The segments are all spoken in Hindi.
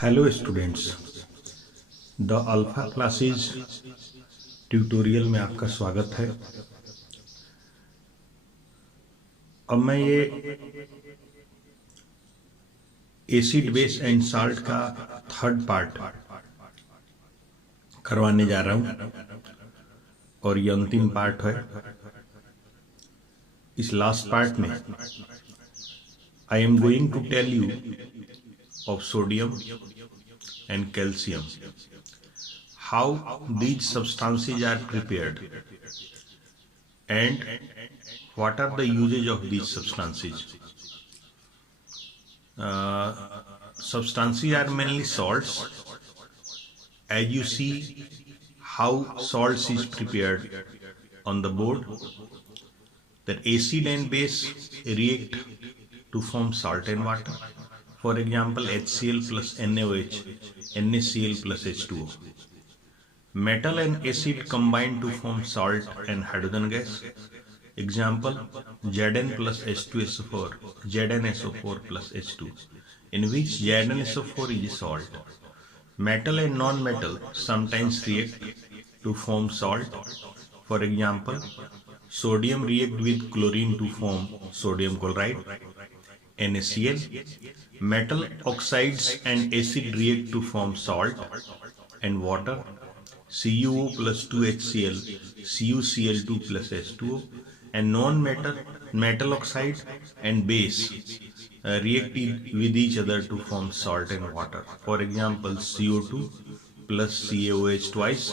Hello students, the alpha classes tutorial में आपका स्वागत है। अब मैं ये एसिड बेस एंड साल्ट का थर्ड पार्ट करवाने जा रहा हूँ और ये अंतिम पार्ट है। इस लास्ट पार्ट में I am going to tell you of sodium and calcium, how these substances are prepared and what are the uses of these substances. Substances are mainly salts. As you see how salts is prepared on the board, that acid and base react to form salt and water. For example, HCl plus NaOH, NaCl plus H2O. Metal and acid combine to form salt and hydrogen gas. Example, Zn plus H2SO4, ZnSO4 plus H2, in which ZnSO4 is a salt. Metal and non-metal sometimes react to form salt. For example, sodium react with chlorine to form sodium chloride, NaCl. Metal oxides and acid react to form salt and water, CuO plus 2HCl, CuCl2 plus H2O, and non-metal oxide and base react with each other to form salt and water. For example, CO2 plus CaOH twice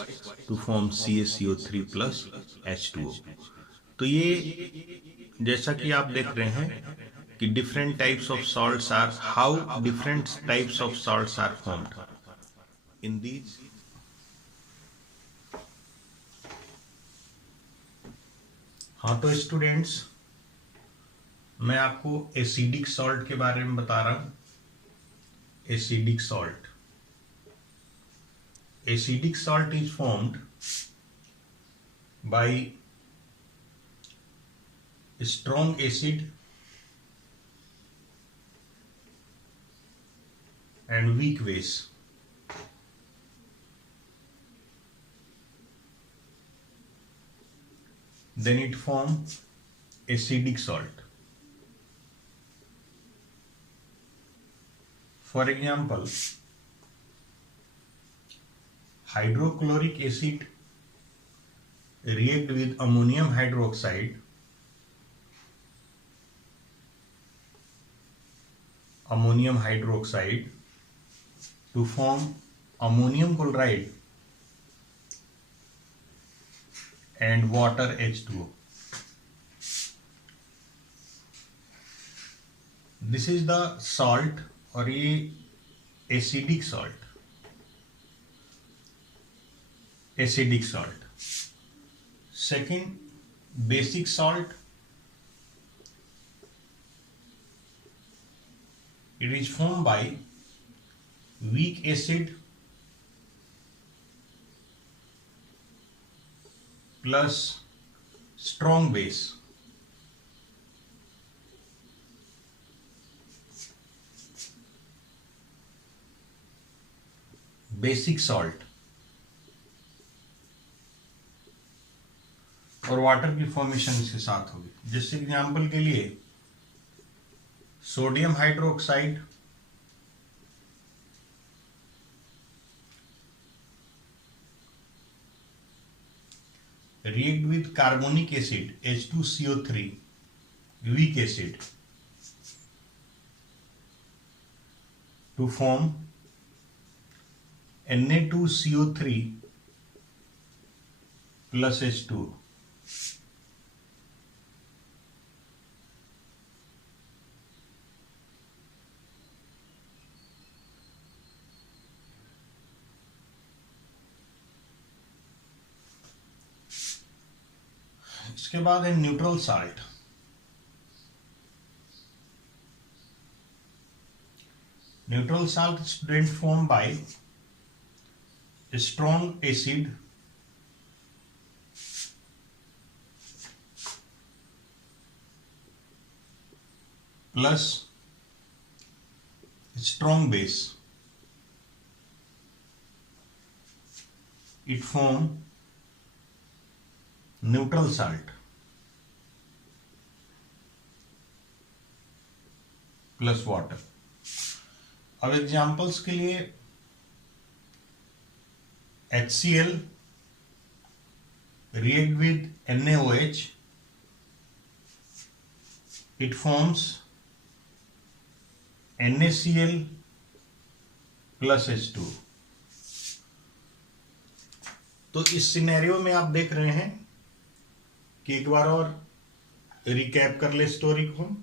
to form CaCO3 plus H2O. तो ये जैसा कि आप देख रहे हैं कि different types of salts are how different types of salts are formed in these. हाँ तो स्टूडेंट्स, मैं आपको एसिडिक सॉल्ट के बारे में बता रहा हूं। Acidic salt is formed bye strong acid and weak base. Then it form acidic salt. For example, hydrochloric acid react with ammonium hydroxide to form ammonium chloride and water H2O. This is the salt और ये acidic salt. Second, basic salt, it is formed by weak acid plus strong base. Basic salt और वाटर की फॉर्मेशन इसके साथ होगी। जैसे एग्जांपल के लिए sodium hydroxide react with carbonic acid H2CO3, weak acid, to form Na2CO3 plus H2O. इसके बाद है neutral salt. Neutral salt student form by strong acid plus strong base. it form neutral salt plus water. अब एग्जाम्पल्स के लिए HCl react with NaOH, it forms NaCl plus H2. तो इस सिनेरियो में आप देख रहे हैं कि एक बार और रिकैप कर ले स्टोरी को.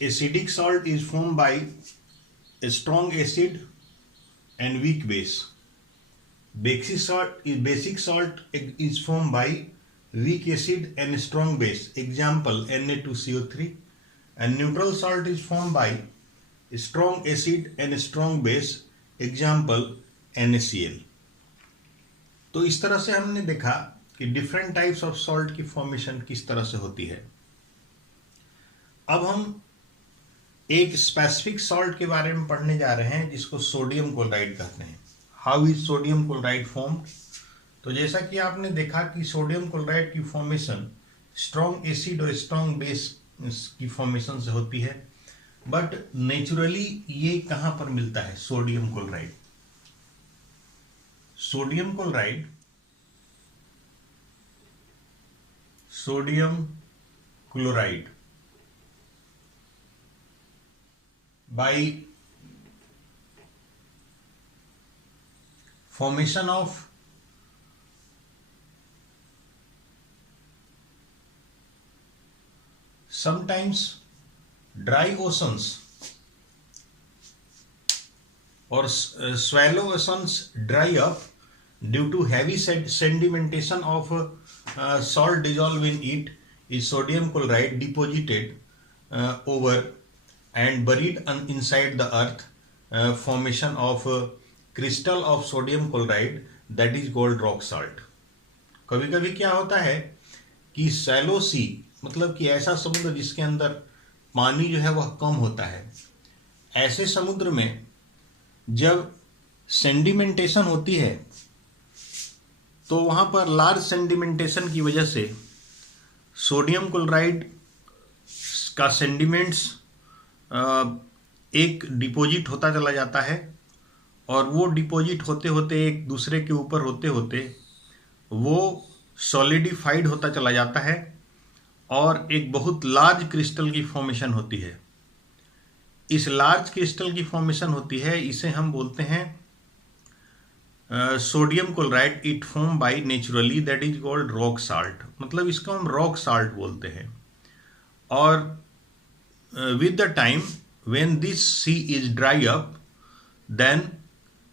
Acidic salt is formed by a strong acid and weak base. Basic salt is formed by weak acid and strong base. Example Na2CO3. And neutral salt is formed by strong acid and strong base. Example NaCl. तो इस तरह से हमने देखा कि डिफरेंट टाइप्स ऑफ सॉल्ट की फॉर्मेशन किस तरह से होती है. अब हम एक स्पेसिफिक सॉल्ट के बारे में पढ़ने जा रहे हैं जिसको सोडियम क्लोराइड कहते हैं. How is sodium chloride formed? तो जैसा कि आपने देखा कि सोडियम क्लोराइड की फॉर्मेशन स्ट्रॉन्ग एसिड और स्ट्रॉन्ग बेस की फॉर्मेशन से होती है. बट नेचुरली ये कहाँ पर मिलता है sodium chloride? Sodium chloride by formation of sometimes dry oceans or shallow oceans dry up due to heavy sedimentation of salt dissolved in it is sodium chloride deposited over and buried inside the earth, formation of crystal of sodium chloride that is called rock salt. कभी कभी क्या होता है कि शैलो सी मतलब कि ऐसा समुद्र जिसके अंदर पानी जो है वह कम होता है, ऐसे समुद्र में जब सेंडिमेंटेशन होती है तो वहाँ पर लार्ज सेंडिमेंटेशन की वजह से सोडियम क्लोराइड का सेंडिमेंट्स एक डिपॉजिट होता चला जाता है और वो डिपॉजिट होते होते एक दूसरे के ऊपर होते होते वो सॉलिडिफाइड होता चला जाता है और एक बहुत लार्ज क्रिस्टल की फॉर्मेशन होती है. इस लार्ज क्रिस्टल की फॉर्मेशन होती है, इसे हम बोलते हैं sodium chloride. It form by naturally that is called rock salt. मतलब इसको हम रॉक साल्ट बोलते हैं. और with the time when this sea is dry up, then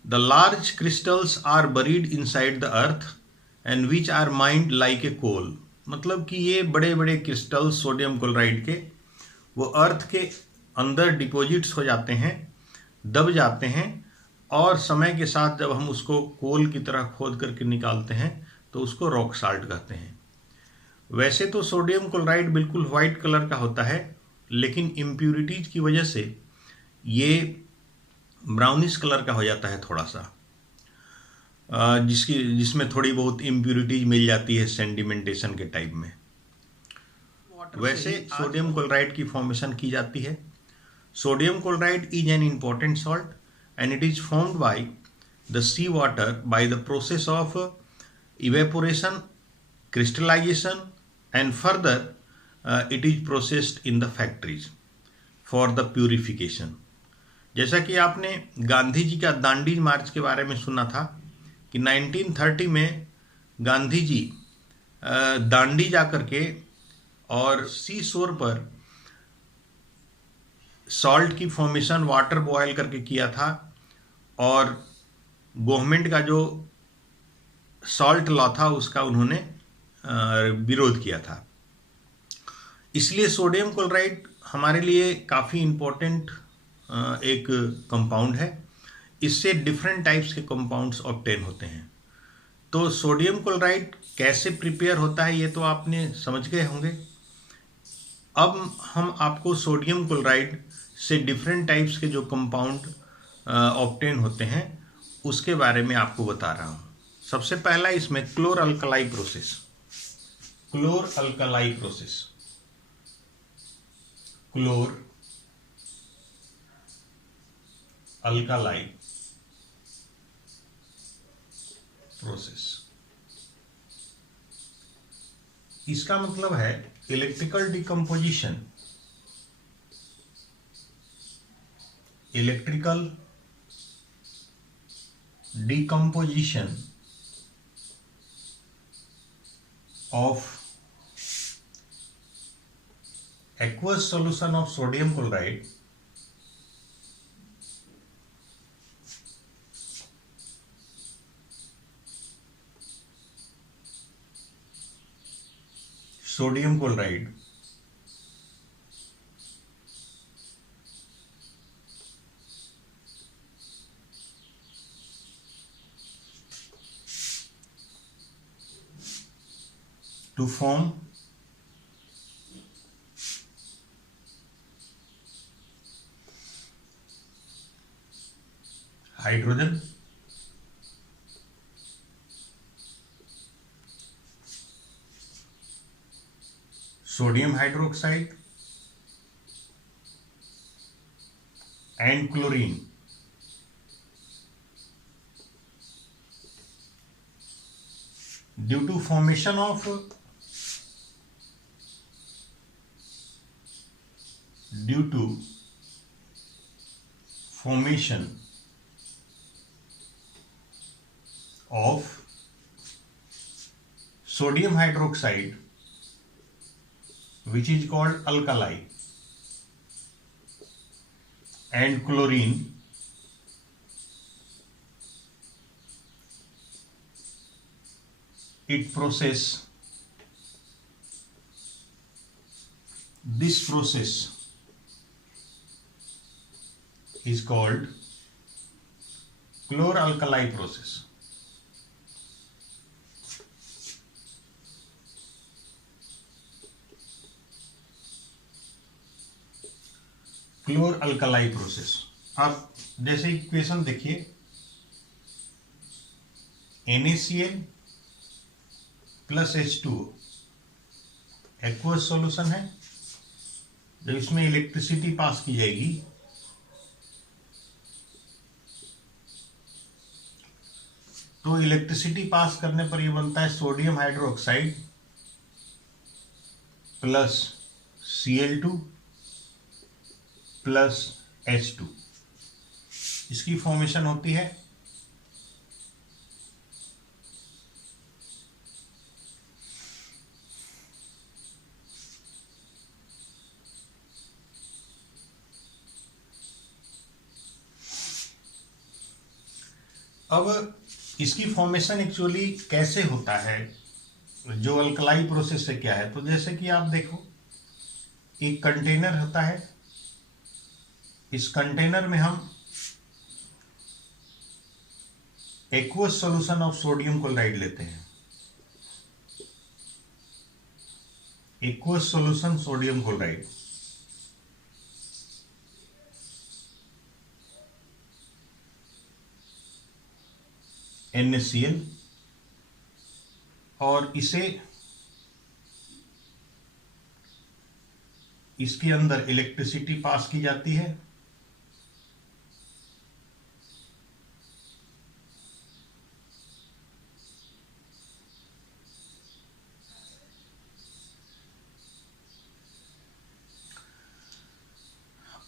the large crystals are buried inside the earth and which are mined like a coal. मतलब कि ये बड़े बड़े क्रिस्टल सोडियम क्लोराइड के वो अर्थ के अंदर डिपॉजिट्स हो जाते हैं, दब जाते हैं और समय के साथ जब हम उसको कोल की तरह खोद करके निकालते हैं तो उसको रॉक साल्ट कहते हैं. वैसे तो सोडियम क्लोराइड बिल्कुल वाइट कलर का होता है, लेकिन इम्प्यूरिटीज की वजह से ये ब्राउनिश कलर का हो जाता है थोड़ा सा, जिसमें थोड़ी बहुत इम्प्यूरिटीज मिल जाती है सेंडिमेंटेशन के टाइम में. वैसे सोडियम क्लोराइड की फॉर्मेशन की जाती है. Sodium chloride is an important salt and it is formed by the sea water by the process of evaporation, crystallisation and further it is processed in the factories for the purification. जैसा कि आपने गांधी जी का दांडी मार्च के बारे में सुना था कि 1930 में गांधी जी दांडी जा करके और सी शोर पर सॉल्ट की फॉर्मेशन वाटर बॉयल करके किया था और गवर्नमेंट का जो सॉल्ट लॉ था उसका उन्होंने विरोध किया था. इसलिए सोडियम क्लोराइड हमारे लिए काफ़ी इम्पोर्टेंट एक कंपाउंड है. इससे डिफरेंट टाइप्स के कंपाउंड्स ऑब्टेन होते हैं. तो सोडियम क्लोराइड कैसे प्रिपेयर होता है ये तो आपने समझ गए होंगे. अब हम आपको सोडियम क्लोराइड से डिफरेंट टाइप्स के जो कंपाउंड ऑब्टेन होते हैं उसके बारे में आपको बता रहा हूँ. सबसे पहला इसमें chlor alkali process, chlor alkali process, chlor alkali process. इसका मतलब है electrical decomposition, electrical decomposition of aqueous solution of sodium chloride to form hydrogen, sodium hydroxide and chlorine due to formation of sodium hydroxide, which is called alkali, and chlorine, this process is called chlor-alkali process. Chlor alkali process. अब जैसे इक्वेशन देखिए, NaCl plus H2O aqueous solution है। जब इसमें इलेक्ट्रिसिटी पास की जाएगी तो इलेक्ट्रिसिटी पास करने पर यह बनता है sodium hydroxide plus Cl2 plus H2, इसकी फॉर्मेशन होती है अब इसकी फॉर्मेशन एक्चुअली कैसे होता है, जो अल्कलाई प्रोसेस से क्या है। तो जैसे कि आप देखो, एक कंटेनर होता है, इस कंटेनर में हम aqueous solution of sodium chloride लेते हैं, aqueous solution sodium chloride, NaCl, और इसे इसके अंदर इलेक्ट्रिसिटी पास की जाती है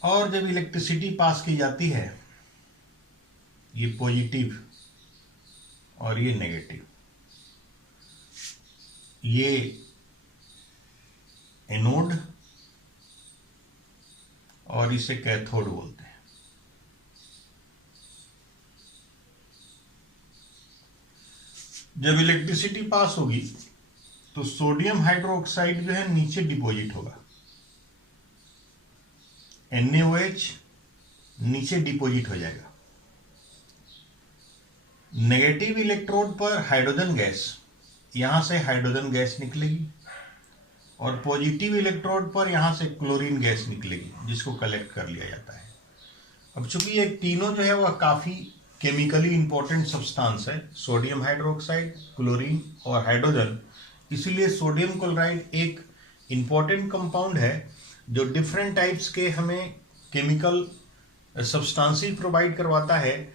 और जब इलेक्ट्रिसिटी पास की जाती है, ये पॉजिटिव और ये नेगेटिव, ये एनोड और इसे कैथोड बोलते हैं। जब इलेक्ट्रिसिटी पास होगी तो सोडियम हाइड्रोक्साइड जो है नीचे डिपॉजिट होगा, NaOH नीचे डिपॉजिट हो जाएगा। नेगेटिव इलेक्ट्रोड पर हाइड्रोजन गैस, यहां से हाइड्रोजन गैस निकलेगी, और पॉजिटिव इलेक्ट्रोड पर यहां से क्लोरीन गैस निकलेगी, जिसको कलेक्ट कर लिया जाता है। अब चूंकि ये तीनों जो है वह काफी केमिकली इंपॉर्टेंट सब्सटेंस है, सोडियम हाइड्रोक्साइड, क्लोरीन और हाइड्रोजन। इसीलिए सोडियम क्लोराइड एक इंपॉर्टेंट कंपाउंड है जो डिफरेंट टाइप्स के हमें केमिकल सब्सटेंसेस प्रोवाइड करवाता है,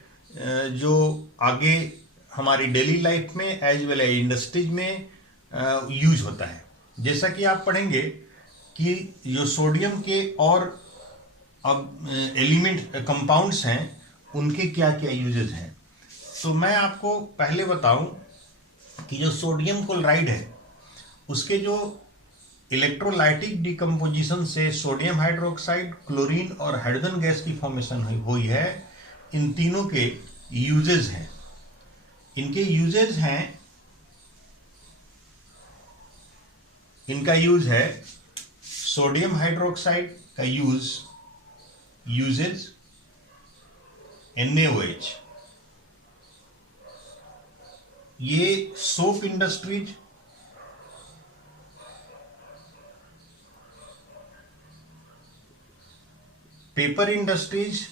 जो आगे हमारी डेली लाइफ में एज वेल एज इंडस्ट्रीज में यूज होता है। जैसा कि आप पढ़ेंगे कि जो सोडियम के और अब एलिमेंट कंपाउंड्स हैं उनके क्या क्या यूजेस हैं। तो मैं आपको पहले बताऊं कि जो सोडियम क्लोराइड है उसके जो इलेक्ट्रोलाइटिक डिकम्पोजिशन से सोडियम हाइड्रोक्साइड, क्लोरीन और हाइड्रोजन गैस की फॉर्मेशन हुई है, इन तीनों के यूजेस हैं। इनके यूजेस हैं, इनका यूज है सोडियम हाइड्रोक्साइड का यूजेस NaOH, ये सोप इंडस्ट्रीज, पेपर इंडस्ट्रीज,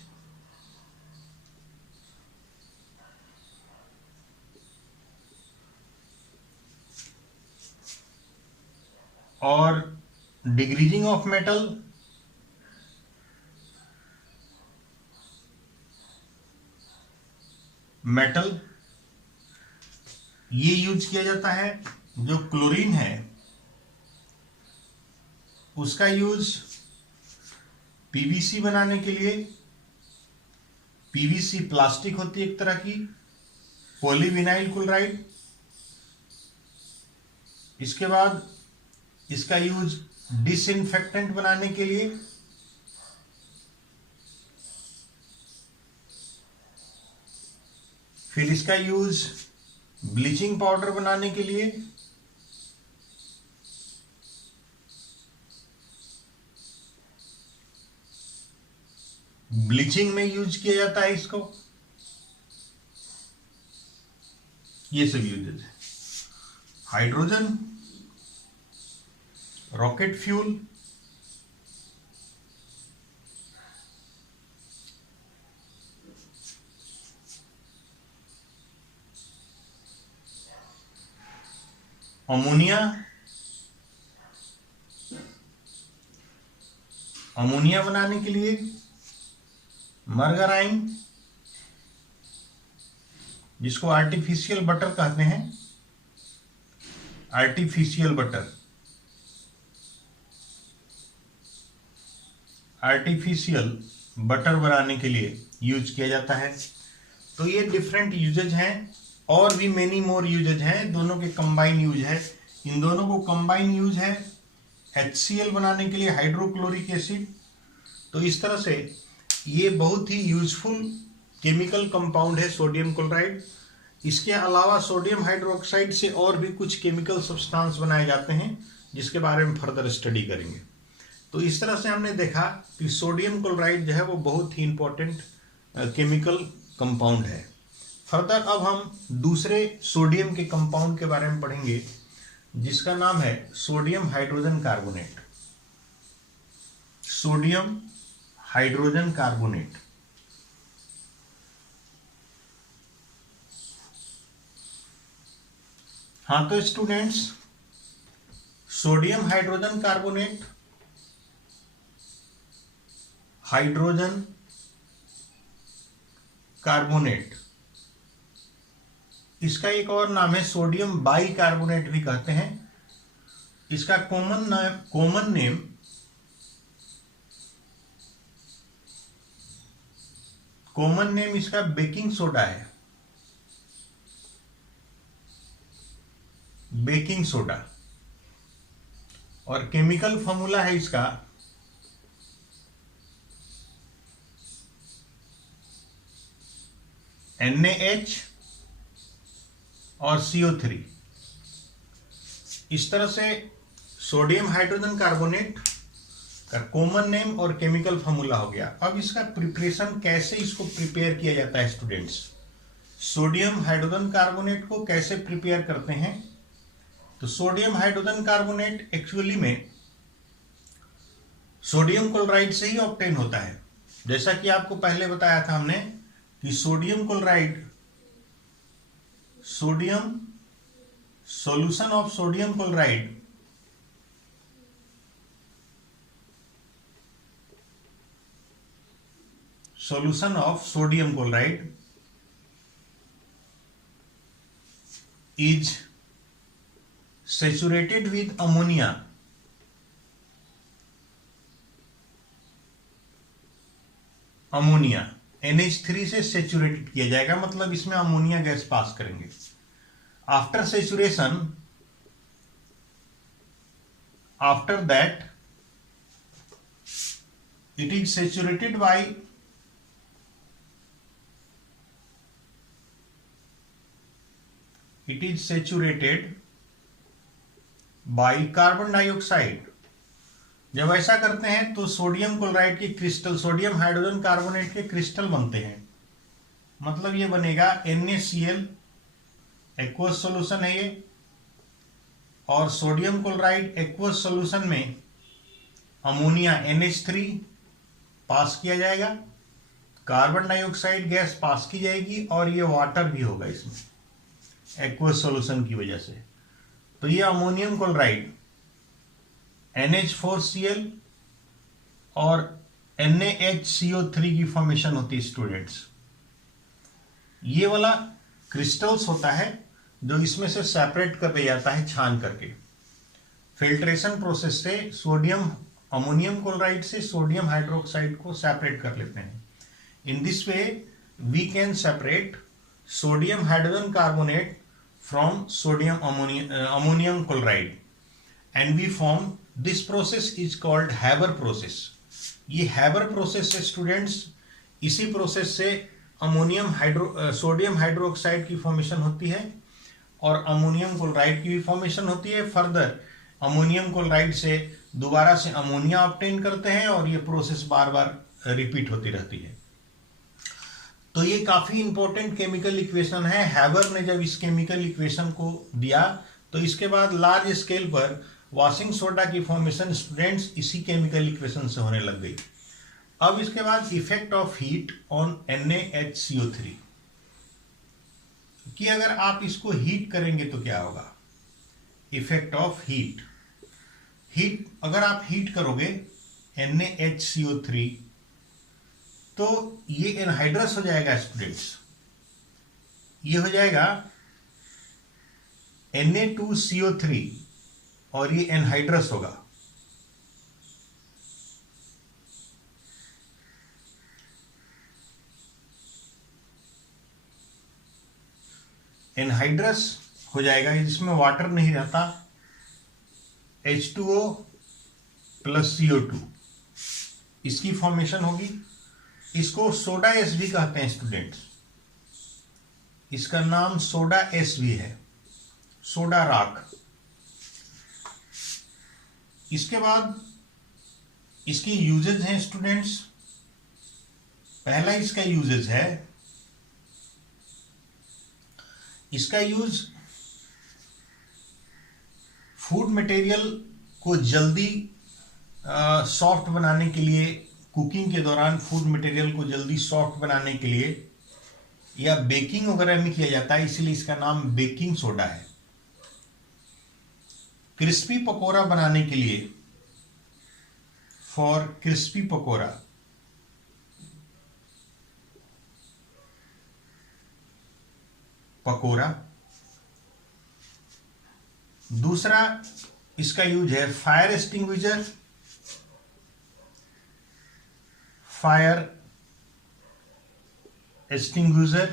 और डिग्रीजिंग ऑफ मेटल, ये यूज किया जाता है। जो क्लोरीन है उसका यूज पीवीसी बनाने के लिए, पीवीसी प्लास्टिक होती है एक तरह की, पॉलीविनाइल क्लोराइड। इसके बाद इसका यूज डिसइंफेक्टेंट बनाने के लिए, फिर इसका यूज ब्लीचिंग पाउडर बनाने के लिए, ब्लीचिंग में यूज किया जाता है इसको। ये सब यूजेस है। Hydrogen, rocket fuel, ammonia, ammonia बनाने के लिए मरगराइन, जिसको आर्टिफिशियल बटर कहते हैं, आर्टिफिशियल बटर, आर्टिफिशियल बटर बनाने के लिए यूज किया जाता है। तो ये डिफरेंट यूजेज हैं, और भी मेनी मोर यूजेज हैं, दोनों के कंबाइन यूज है। इन दोनों को कंबाइन यूज है HCl बनाने के लिए, हाइड्रोक्लोरिक एसिड। तो इस तरह से ये बहुत ही यूजफुल केमिकल कंपाउंड है सोडियम क्लोराइड। इसके अलावा सोडियम हाइड्रोक्साइड से और भी कुछ केमिकल सब्सटेंस बनाए जाते हैं, जिसके बारे में फर्दर स्टडी करेंगे। तो इस तरह से हमने देखा कि सोडियम क्लोराइड जो है वो बहुत ही इंपॉर्टेंट केमिकल कंपाउंड है। फर्दर अब हम दूसरे सोडियम के कंपाउंड के बारे में पढ़ेंगे, जिसका नाम है sodium hydrogen carbonate. Sodium hydrogen carbonate. हाँ तो students, sodium hydrogen carbonate, hydrogen carbonate, इसका एक और नाम है सोडियम बाइकार्बोनेट भी कहते हैं। इसका कॉमन नेम इसका बेकिंग सोडा है, बेकिंग सोडा। और केमिकल फॉर्मूला है इसका NaH और CO3। इस तरह से सोडियम हाइड्रोजन कार्बोनेट का कॉमन नेम और केमिकल फॉर्मूला हो गया। अब इसका प्रिपरेशन कैसे इसको प्रिपेयर किया जाता है स्टूडेंट्स, सोडियम हाइड्रोजन कार्बोनेट को कैसे प्रिपेयर करते हैं। तो सोडियम हाइड्रोजन कार्बोनेट एक्चुअली में सोडियम क्लोराइड से ही ऑब्टेन होता है। जैसा कि आपको पहले बताया था हमने कि कि sodium chloride, sodium solution of sodium chloride solution of sodium chloride is saturated with ammonia NH3 से सेचुरेटेड किया जाएगा, मतलब इसमें अमोनिया गैस पास करेंगे। After saturation, after that it is saturated by carbon dioxide. जब ऐसा करते हैं तो सोडियम क्लोराइड के क्रिस्टल, सोडियम हाइड्रोजन कार्बोनेट के क्रिस्टल बनते हैं, मतलब ये बनेगा NaCl, एक्वस सॉल्यूशन है ये, और सोडियम क्लोराइड एक्वस सॉल्यूशन में अमोनिया NH3 पास किया जाएगा, कार्बन डाइऑक्साइड गैस पास की जाएगी और ये वाटर भी होगा इसमें एक्वस सॉल्यूशन की वजह से। तो ये अमोनियम क्लोराइड NH4Cl और NaHCO3 की फॉर्मेशन होती है स्टूडेंट्स। ये वाला क्रिस्टल्स होता है जो इसमें से सेपरेट कर दिया जाता है छान करके। फिल्ट्रेशन प्रोसेस से सोडियम, अमोनियम क्लोराइड से सोडियम हाइड्रोक्साइड को सेपरेट कर लेते हैं। In this way we can separate sodium hydrogen carbonate from sodium ammonium chloride and we form this process is called Haber process. ये हैबर प्रोसेस से स्टूडेंट्स, इसी प्रोसेस से सोडियम हाइड्रोक्साइड की फॉर्मेशन होती है और अमोनियम क्लोराइड की भी फॉर्मेशन होती है। फर्दर अमोनियम क्लोराइड से दोबारा से अमोनिया ऑब्टेन करते हैं और ये प्रोसेस बार बार रिपीट होती रहती है। तो ये काफी इंपॉर्टेंट केमिकल इक्वेशन है। हैबर ने जब इस केमिकल इक्वेशन को दिया तो इसके बाद लार्ज स्केल पर वॉशिंग सोडा की फॉर्मेशन स्टूडेंट्स इसी केमिकल इक्वेशन से होने लग गई। अब इसके बाद effect of heat on NaHCO3 कि अगर आप इसको हीट करेंगे तो क्या होगा। इफेक्ट ऑफ हीट, अगर आप हीट करोगे NaHCO3 तो ये एनहाइड्रस हो जाएगा स्टूडेंट्स, ये हो जाएगा Na2CO3 और ये एनहाइड्रस होगा। एनहाइड्रस हो जाएगा, इसमें वाटर नहीं रहता, H2O प्लस CO2 इसकी फॉर्मेशन होगी। इसको सोडा एस भी कहते हैं स्टूडेंट्स, इसका नाम सोडा एस भी है, सोडा राख। इसके बाद इसकी यूजेज हैं स्टूडेंट्स। पहला इसका यूजेज है, इसका यूज फूड मटेरियल को जल्दी सॉफ्ट बनाने के लिए, कुकिंग के दौरान फूड मटेरियल को जल्दी सॉफ्ट बनाने के लिए या बेकिंग वगैरह में किया जाता है, इसीलिए इसका नाम बेकिंग सोडा है। क्रिस्पी पकोड़ा बनाने के लिए, फॉर क्रिस्पी पकोड़ा, दूसरा इसका यूज है फायर एक्सटिंग्विशर,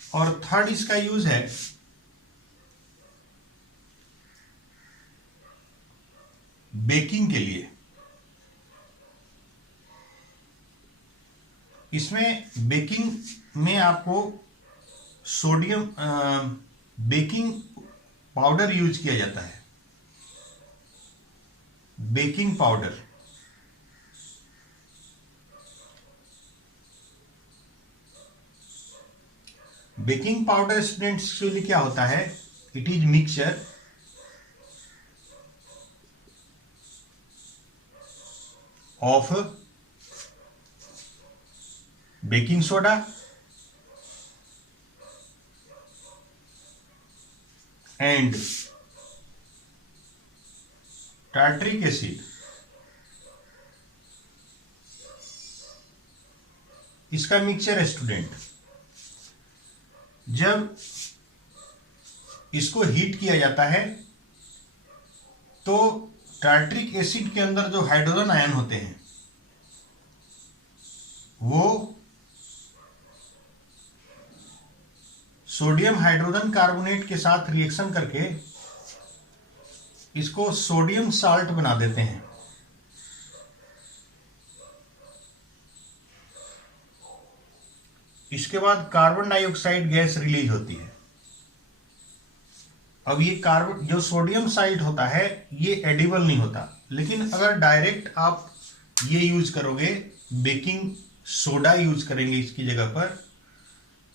और थर्ड इसका यूज है बेकिंग के लिए। इसमें बेकिंग में आपको सोडियम बेकिंग पाउडर यूज किया जाता है, baking powder. Baking powder students के लिए क्या होता है, it is mixture of baking soda and tartaric acid, इसका मिक्सचर है स्टूडेंट। जब इसको हीट किया जाता है तो टार्ट्रिक एसिड के अंदर जो हाइड्रोजन आयन होते हैं वो सोडियम हाइड्रोजन कार्बोनेट के साथ रिएक्शन करके इसको सोडियम साल्ट बना देते हैं। इसके बाद कार्बन डाइऑक्साइड गैस रिलीज होती है। अब ये कार्बन जो सोडियम साल्ट होता है ये एडिबल नहीं होता, लेकिन अगर डायरेक्ट आप ये यूज करोगे, बेकिंग सोडा यूज करेंगे इसकी जगह पर,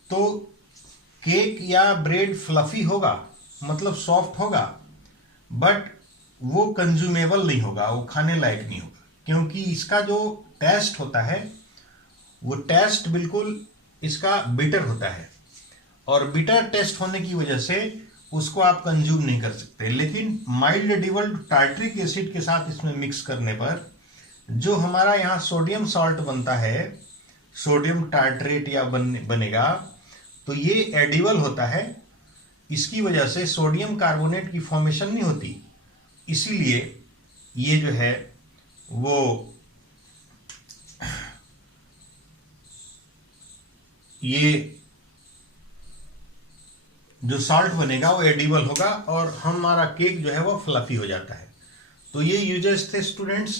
तो केक या ब्रेड फ्लफी होगा, मतलब सॉफ्ट होगा, बट वो कंज्यूमेबल नहीं होगा, वो खाने लायक नहीं होगा, क्योंकि इसका जो टेस्ट होता है वो टेस्ट बिल्कुल इसका बिटर होता है, और बिटर टेस्ट होने की वजह से उसको आप कंज्यूम नहीं कर सकते। लेकिन माइल्ड एडिबल टार्ट्रिक एसिड के साथ इसमें मिक्स करने पर जो हमारा यहाँ सोडियम सॉल्ट बनता है, सोडियम टार्ट्रेट या बनेगा, तो ये एडिबल होता है। इसकी वजह से सोडियम कार्बोनेट की फॉर्मेशन नहीं होती, इसीलिए ये जो है वो ये जो सॉल्ट बनेगा वो एडिबल होगा और हमारा केक जो है वो फ्लफी हो जाता है। तो ये यूजेस थे स्टूडेंट्स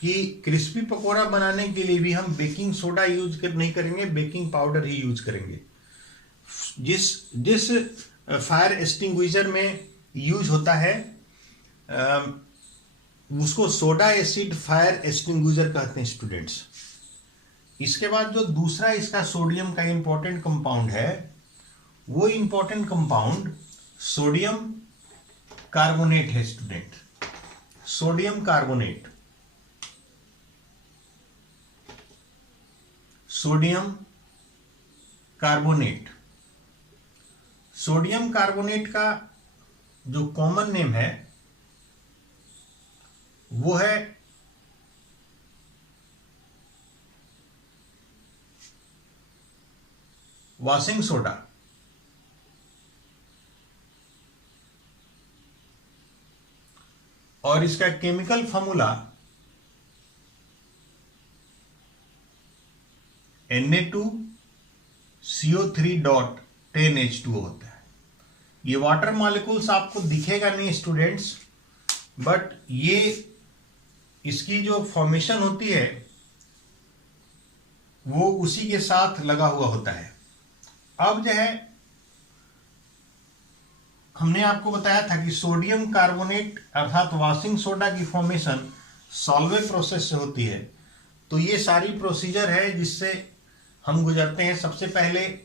कि क्रिस्पी पकौड़ा बनाने के लिए भी हम बेकिंग सोडा यूज नहीं करेंगे, बेकिंग पाउडर ही यूज करेंगे। जिस फायर एक्सटिंग्विशर में यूज होता है उसको सोडा एसिड फायर एक्सटिंग्विशर कहते हैं स्टूडेंट्स। इसके बाद जो दूसरा इसका सोडियम का इंपॉर्टेंट कंपाउंड है, वो इंपॉर्टेंट कंपाउंड सोडियम कार्बोनेट है student. Sodium carbonate, sodium carbonate, sodium carbonate का जो कॉमन नेम है वो है वॉशिंग सोडा। और इसका केमिकल फॉर्मूला Na2CO3.10H2O होता है। ये वाटर मॉलिक्यूल्स आपको दिखेगा नहीं स्टूडेंट्स, बट ये इसकी जो फॉर्मेशन होती है वो उसी के साथ लगा हुआ होता है। अब जो है हमने आपको बताया था कि सोडियम कार्बोनेट अर्थात वॉशिंग सोडा की फॉर्मेशन सॉल्वे प्रोसेस से होती है। तो ये सारी प्रोसीजर है जिससे हम गुजरते हैं। सबसे पहले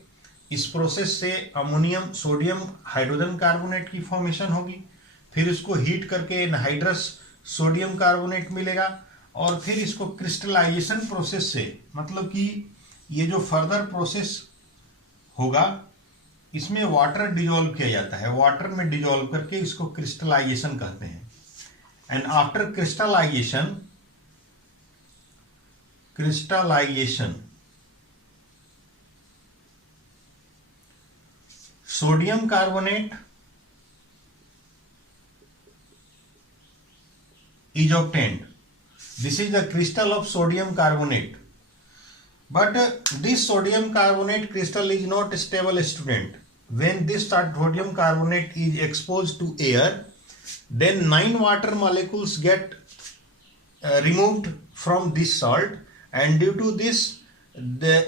इस प्रोसेस से अमोनियम सोडियम हाइड्रोजन कार्बोनेट की फॉर्मेशन होगी, फिर इसको हीट करके एनहाइड्रस सोडियम कार्बोनेट मिलेगा, और फिर इसको क्रिस्टलाइजेशन प्रोसेस से, मतलब कि ये जो फर्दर प्रोसेस होगा इसमें वाटर डिजोल्व किया जाता है, वाटर में डिजोल्व करके इसको क्रिस्टलाइजेशन कहते हैं। And after crystallisation sodium carbonate is obtained. This is the crystal of sodium carbonate. But this sodium carbonate crystal is not stable, student. When this sodium carbonate is exposed to air, then 9 water molecules get removed from this salt, and due to this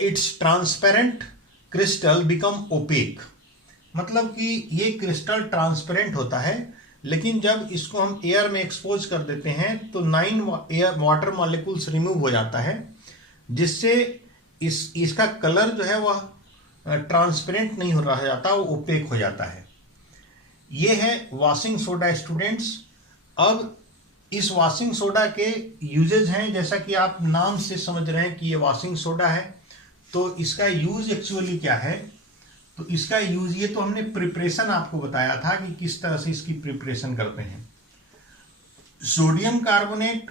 its transparent crystal become opaque. मतलब कि ये क्रिस्टल ट्रांसपेरेंट होता है, लेकिन जब इसको हम एयर में एक्सपोज कर देते हैं तो 9 वाटर मॉलिक्यूल्स रिमूव हो जाता है, जिससे इसका कलर जो है वह ट्रांसपेरेंट नहीं हो रहा जाता, वो ओपेक हो जाता है। ये है वॉशिंग सोडा स्टूडेंट्स। अब इस वॉशिंग सोडा के यूजेज हैं, जैसा कि आप नाम से समझ रहे हैं कि ये वॉशिंग सोडा है, तो इसका यूज एक्चुअली क्या है? तो इसका यूज, ये तो हमने प्रिपरेशन आपको बताया था कि किस तरह से इसकी प्रिपरेशन करते हैं। सोडियम कार्बोनेट,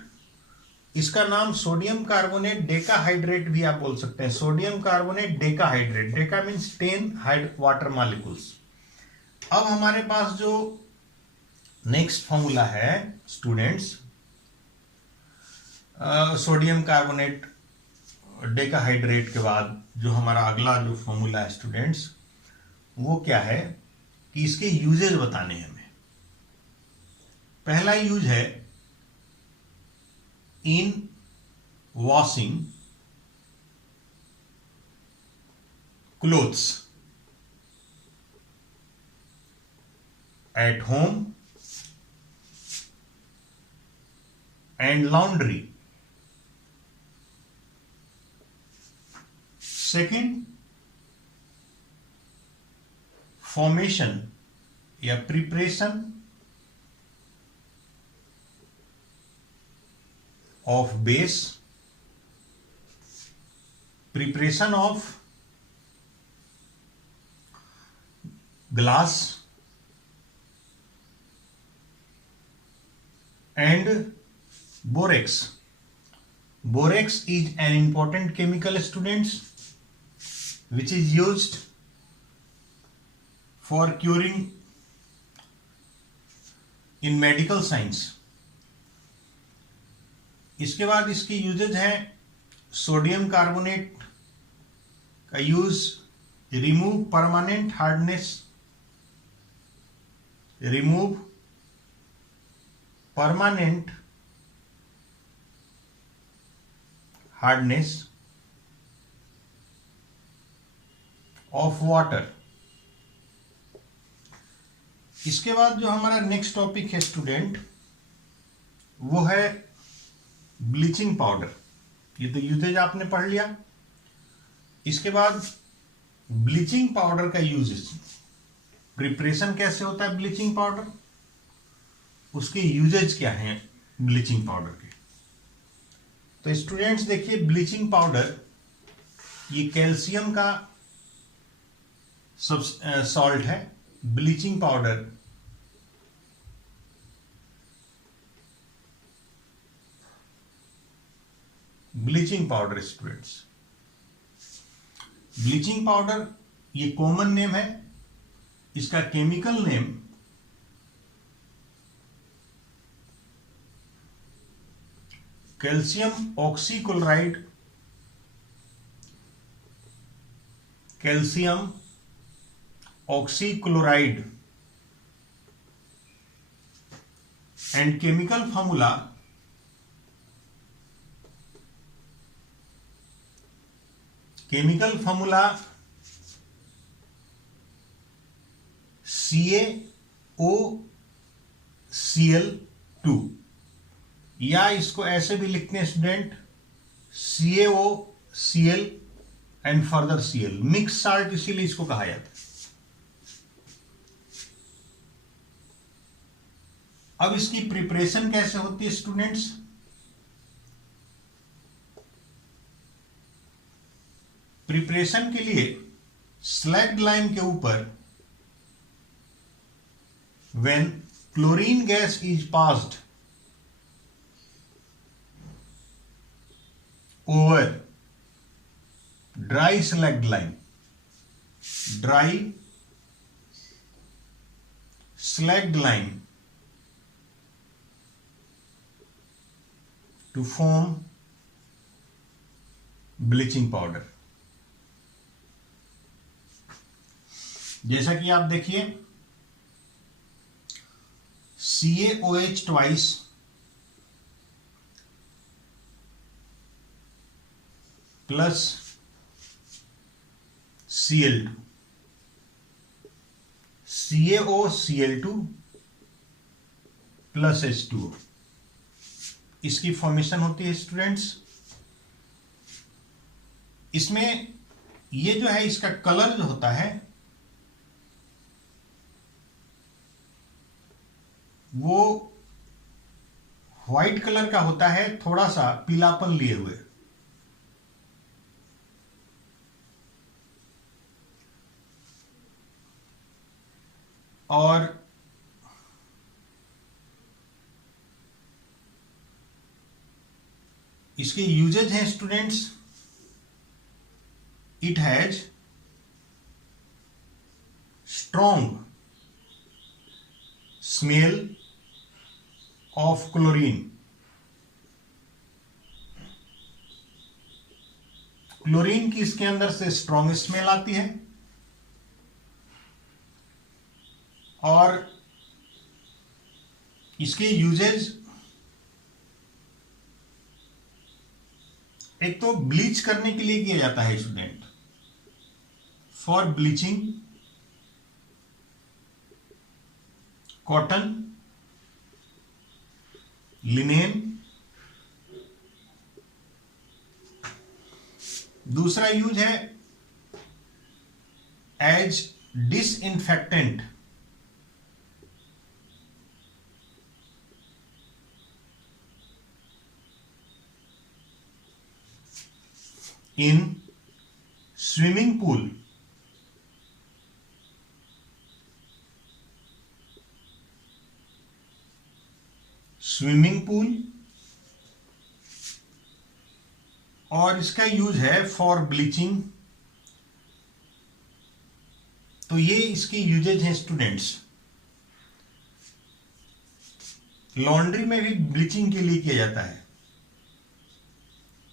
इसका नाम सोडियम कार्बोनेट डेकाहाइड्रेट भी आप बोल सकते हैं। Sodium carbonate decahydrate, Deka means 10 water molecules. अब हमारे पास जो नेक्स्ट फॉर्मूला है स्टूडेंट्स, सोडियम कार्बोनेट डेकाहाइड्रेट के बाद जो हमारा अगला जो फॉर्मूला है स्टूडेंट्स, वो क्या है कि इसके यूजेज बताने हैं हमें। पहला यूज है in washing clothes at home and laundry. Second, formation या preparation of base, preparation of glass and borax. Borax is an important chemical, students, which is used for curing in medical science. इसके बाद इसकी यूजेज है सोडियम कार्बोनेट का use remove permanent hardness, remove permanent hardness of water. इसके बाद जो हमारा नेक्स्ट टॉपिक है स्टूडेंट, वो है ब्लीचिंग पाउडर। ये तो यूजेज आपने पढ़ लिया। इसके बाद ब्लीचिंग पाउडर का यूजेज, प्रिपरेशन कैसे होता है ब्लीचिंग पाउडर, उसके यूजेज क्या हैं ब्लीचिंग पाउडर के। तो स्टूडेंट्स देखिए, ब्लीचिंग पाउडर ये कैल्शियम का सॉल्ट है। Bleaching powder students, bleaching powder ये कॉमन नेम है। इसका chemical name calcium oxychloride, calcium oxychloride and chemical formula CaOCl2, या इसको ऐसे भी लिखते हैं student CaOCl and further Cl, mix salt इसीलिए इसको कहा जाता है। अब इसकी प्रिपरेशन कैसे होती है स्टूडेंट्स? प्रिपरेशन के लिए स्लैग्ड लाइम के ऊपर when chlorine gas is passed over dry slagged lime, dry slagged lime to form bleaching powder. जैसा कि आप देखिए, CaOH twice plus Cl2, CaOCl2 plus H2O, इसकी फॉर्मेशन होती है स्टूडेंट्स। इसमें ये जो है इसका कलर जो होता है वो व्हाइट कलर का होता है, थोड़ा सा पीलापन लिए हुए। और इसके यूजेज हैं students, it has strong smell of chlorine. Chlorine की इसके अंदर से स्ट्रॉन्ग स्मेल आती है, और इसके यूजेज एक तो ब्लीच करने के लिए किया जाता है student, for bleaching cotton, linen. दूसरा यूज है as disinfectant, in swimming pool, swimming pool. और इसका यूज है फॉर ब्लीचिंग। तो ये इसके यूजेज हैं स्टूडेंट्स। लॉन्ड्री में भी ब्लीचिंग के लिए किया जाता है,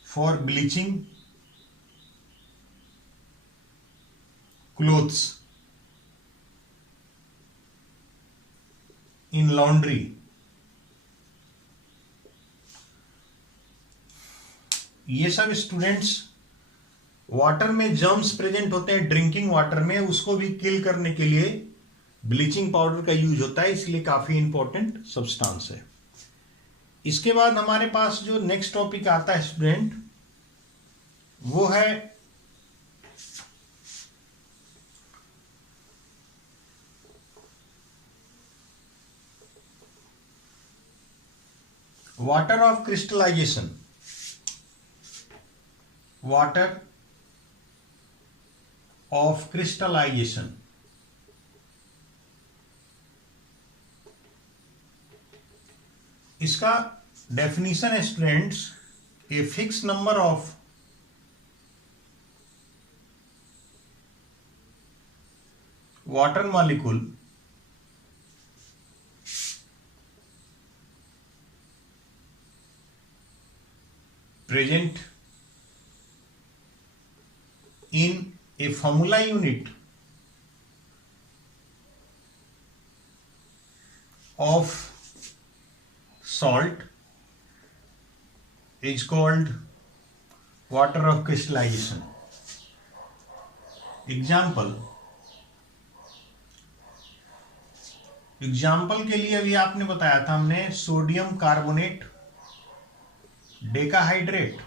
for bleaching clothes in laundry. ये सब स्टूडेंट्स वाटर में जर्म्स प्रेजेंट होते हैं, ड्रिंकिंग वाटर में, उसको भी किल करने के लिए ब्लीचिंग पाउडर का यूज होता है, इसलिए काफी इंपॉर्टेंट सब्सटेंस है। इसके बाद हमारे पास जो नेक्स्ट टॉपिक आता है स्टूडेंट, वो है water of crystallisation. Water of crystallisation. इसका डेफिनेशन है students, a fix number of water molecule present in a formula unit of salt is called water of crystallization. Example के लिए अभी आपने बताया था हमने sodium carbonate decahydrate,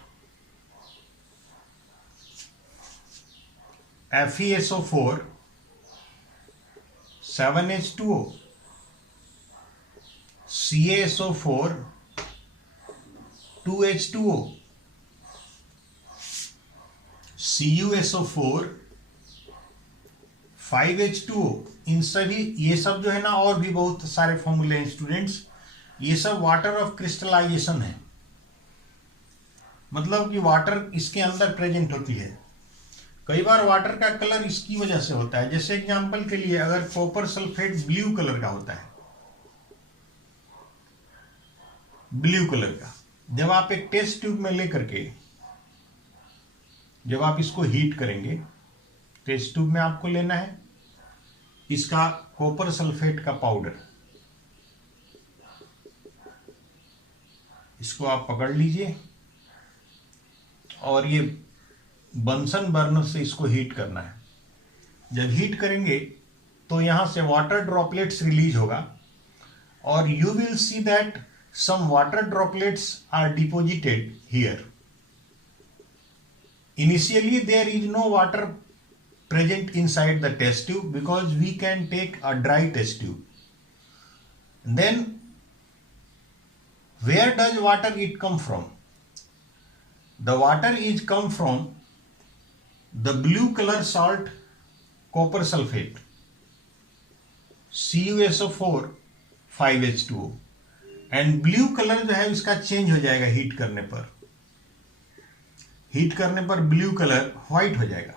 FeSO4 7H2O, CaSO4 2H2O, CuSO4 5H2O। इन सभी, ये सब जो है ना, और भी बहुत सारे फॉर्मूले हैं स्टूडेंट्स, ये सब वाटर ऑफ क्रिस्टलाइजेशन है, मतलब कि वाटर इसके अंदर प्रेजेंट होती है। कई बार वाटर का कलर इसकी वजह से होता है, जैसे एग्जांपल के लिए अगर कॉपर सल्फेट ब्लू कलर का होता है, ब्लू कलर का, जब आप एक टेस्ट ट्यूब में लेकर के जब आप इसको हीट करेंगे, टेस्ट ट्यूब में आपको लेना है इसका कॉपर सल्फेट का पाउडर, इसको आप पकड़ लीजिए और ये बंसन बर्नर से इसको हीट करना है। जब हीट करेंगे तो यहां से वाटर ड्रॉपलेट्स रिलीज होगा और you will see that some water droplets are deposited here. Initially there is no water present inside the test tube because we can take a dry test tube. Then where does water it come from? The water is come from the blue color salt copper sulfate. CuSO4 5H2O। And blue colour जो है इसका चेंज हो जाएगा हीट करने पर। हीट करने पर ब्लू कलर व्हाइट हो जाएगा,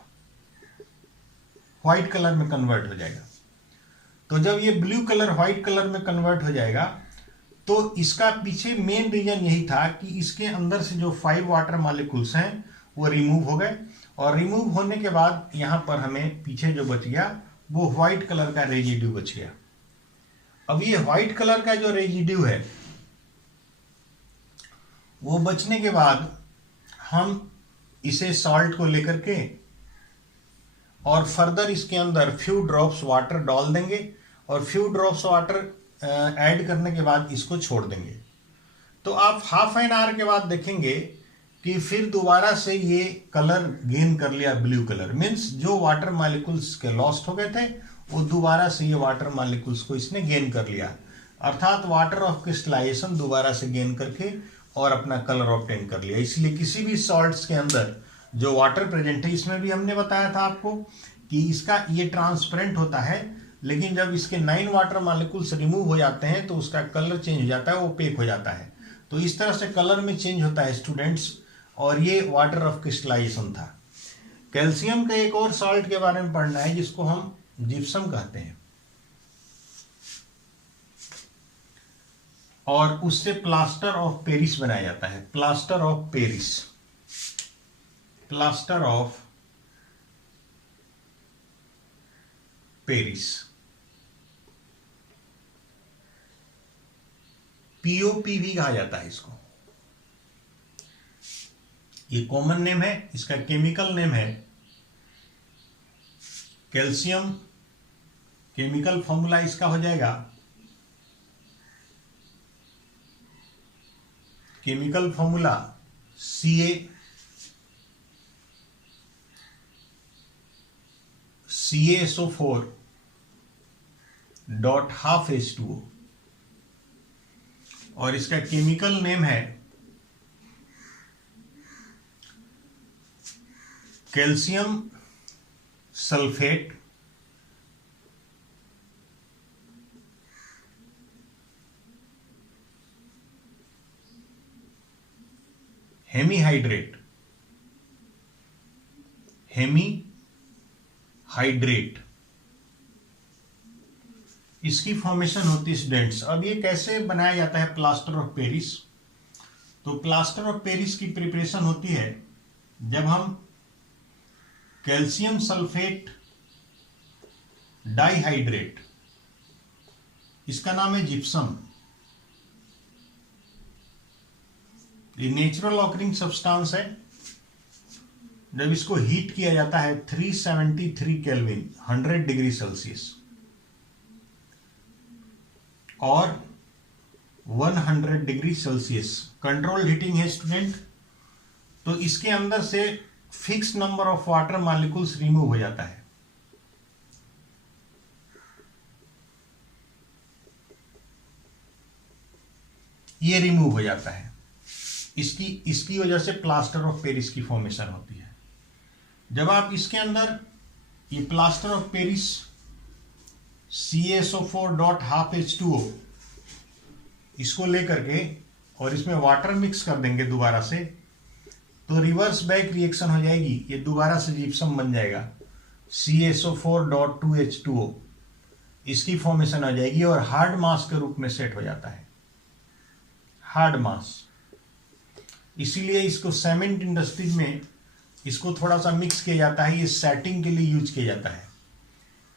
व्हाइट कलर में कन्वर्ट हो जाएगा। तो जब ये ब्लू कलर व्हाइट कलर में कन्वर्ट हो जाएगा तो इसका पीछे मेन रीजन यही था कि इसके अंदर से जो 5 वाटर मॉलिक्यूल्स हैं वो रिमूव हो गए, और रिमूव होने के बाद यहां पर हमें पीछे जो बच गया वो व्हाइट कलर का रेजिड्यू बच गया। अब ये व्हाइट कलर का जो रेजिड्यू है वो बचने के बाद हम इसे सॉल्ट को लेकर के और फर्दर इसके अंदर फ्यू ड्रॉप्स वाटर डाल देंगे, और फ्यू ड्रॉप्स वाटर ऐड करने के बाद इसको छोड़ देंगे। तो आप हाफ एन आवर के बाद देखेंगे कि फिर दोबारा से ये कलर गेन कर लिया, ब्लू कलर। मीन्स जो वाटर मॉलिक्यूल्स के लॉस्ट हो गए थे वो दोबारा से ये वाटर मॉलिक्यूल्स को इसने गेन कर लिया, अर्थात वाटर ऑफ क्रिस्टलाइजेशन दोबारा से गेन करके और अपना कलर ऑब्टेन कर लिया। इसलिए किसी भी सॉल्ट्स के अंदर जो वाटर प्रेजेंट है, इसमें भी हमने बताया था आपको कि इसका ये ट्रांसपेरेंट होता है, लेकिन जब इसके 9 वाटर मॉलिक्यूल्स रिमूव हो जाते हैं तो उसका कलर चेंज हो जाता है, वो ओपेक हो जाता है। तो इस तरह से कलर में चेंज होता है स्टूडेंट्स, और ये वाटर ऑफ क्रिस्टलाइजेशन था। कैल्शियम का एक और सॉल्ट के बारे में पढ़ना है जिसको हम जिप्सम कहते हैं, और उससे प्लास्टर ऑफ पेरिस बनाया जाता है। Plaster of Paris, plaster of Paris, POP भी कहा जाता है इसको। ये कॉमन नेम है, इसका केमिकल नेम है कैल्शियम। केमिकल फॉर्मूला इसका हो जाएगा, केमिकल फॉर्मूला CaSO4.12H2O, और इसका केमिकल नेम है कैल्शियम सल्फेट हेमीहाइड्रेट, हेमीहाइड्रेट इसकी फॉर्मेशन होती है स्टूडेंट्स। अब ये कैसे बनाया जाता है प्लास्टर ऑफ पेरिस? तो प्लास्टर ऑफ पेरिस की प्रिपरेशन होती है जब हम कैल्शियम सल्फेट डाइहाइड्रेट, इसका नाम है जिप्सम, ये नेचुरल ऑकरिंग सब्सटेंस है। जब इसको हीट किया जाता है 373 केल्विन 100 डिग्री सेल्सियस और 100 डिग्री सेल्सियस कंट्रोल हीटिंग है स्टूडेंट, तो इसके अंदर से fix number of water molecules remove हो जाता है। ये रिमूव हो जाता है, इसकी वजह से प्लास्टर ऑफ पेरिस की फॉर्मेशन होती है। जब आप इसके अंदर ये प्लास्टर ऑफ पेरिस CaSO4.12H2O इसको लेकर के और इसमें वाटर मिक्स कर देंगे दोबारा से, तो रिवर्स बैक रिएक्शन हो जाएगी, ये दोबारा से जिप्सम बन जाएगा CaSO4.2H2O, इसकी फॉर्मेशन हो जाएगी और हार्ड मास के रूप में सेट हो जाता है, हार्ड मास। इसीलिए इसको सीमेंट इंडस्ट्रीज में इसको थोड़ा सा मिक्स किया जाता है, ये सेटिंग के लिए यूज किया जाता है।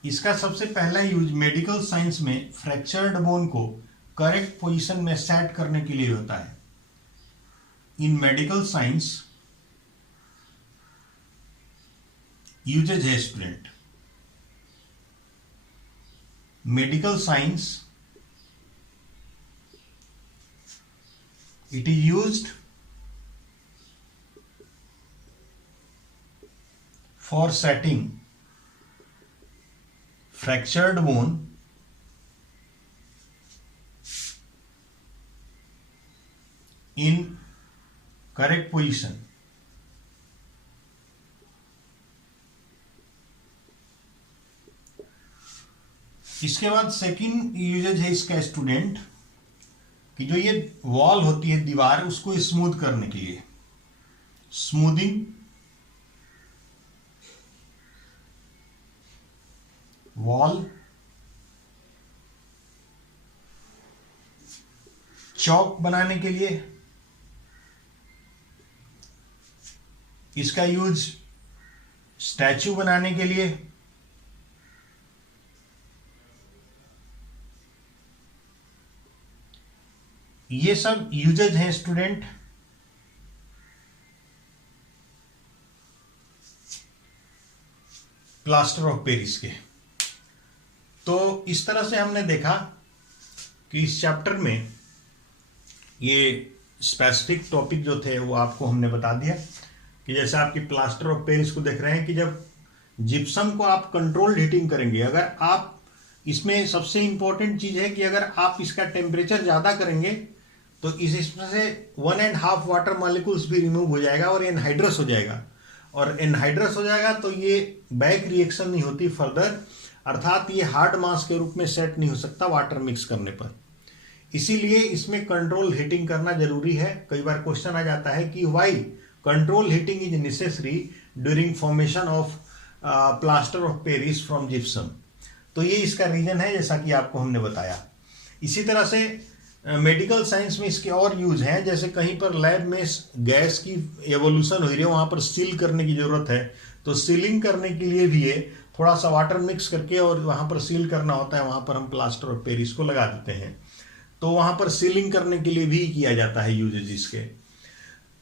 इसका सबसे पहला यूज मेडिकल साइंस में फ्रैक्चर्ड बोन को करेक्ट पोजीशन में सेट करने के लिए होता है। इन मेडिकल साइंस यूजेज है student, medical science it is used for setting fractured bone in correct position. इसके बाद सेकंड यूजेज है इसका स्टूडेंट कि जो ये वॉल होती है दीवार उसको स्मूथ करने के लिए, स्मूदिंग वॉल, चौक बनाने के लिए, इसका यूज स्टैचू बनाने के लिए, ये सब यूजेज हैं स्टूडेंट। प्लास्टर ऑफ पेरिस के। तो इस तरह से हमने देखा कि इस चैप्टर में ये स्पेसिफिक टॉपिक जो थे वो आपको हमने बता दिया कि जैसे आपकी प्लास्टर ऑफ पेरिस को देख रहे हैं कि जब जिप्सम को आप कंट्रोल्ड हीटिंग करेंगे, अगर आप इसमें सबसे इंपॉर्टेंट चीज है कि अगर आप इसका टेम्परेचर ज्यादा करेंगे तो इसमें से 1.5 वाटर मॉलिक्यूल्स भी रिमूव हो जाएगा और एनहाइड्रस हो जाएगा, और एनहाइड्रस हो जाएगा तो ये बैक रिएक्शन नहीं होती फर्दर, अर्थात ये हार्ड मास के रूप में सेट नहीं हो सकता वाटर मिक्स करने पर। इसीलिए इसमें कंट्रोल हीटिंग करना जरूरी है। कई बार क्वेश्चन आ जाता है कि why control heating is necessary during formation of plaster of Paris from gypsum. तो ये इसका रीजन है जैसा कि आपको हमने बताया। इसी तरह से मेडिकल साइंस में इसके और यूज हैं, जैसे कहीं पर लैब में गैस की एवोल्यूशन हो रही है, वहां पर सील करने की जरूरत है, तो सीलिंग करने के लिए भी ये थोड़ा सा वाटर मिक्स करके और वहां पर सील करना होता है, वहां पर हम प्लास्टर ऑफ पेरिस को लगा देते हैं, तो वहां पर सीलिंग करने के लिए भी किया जाता है यूजेज इसके।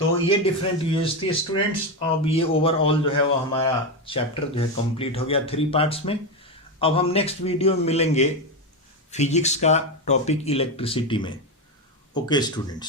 तो ये डिफरेंट यूजेस थे स्टूडेंट्स। अब ये ओवरऑल जो है वो हमारा चैप्टर जो है कंप्लीट हो गया 3 पार्ट्स में। अब हम नेक्स्ट वीडियो में मिलेंगे फिजिक्स का टॉपिक इलेक्ट्रिसिटी में। Okay students.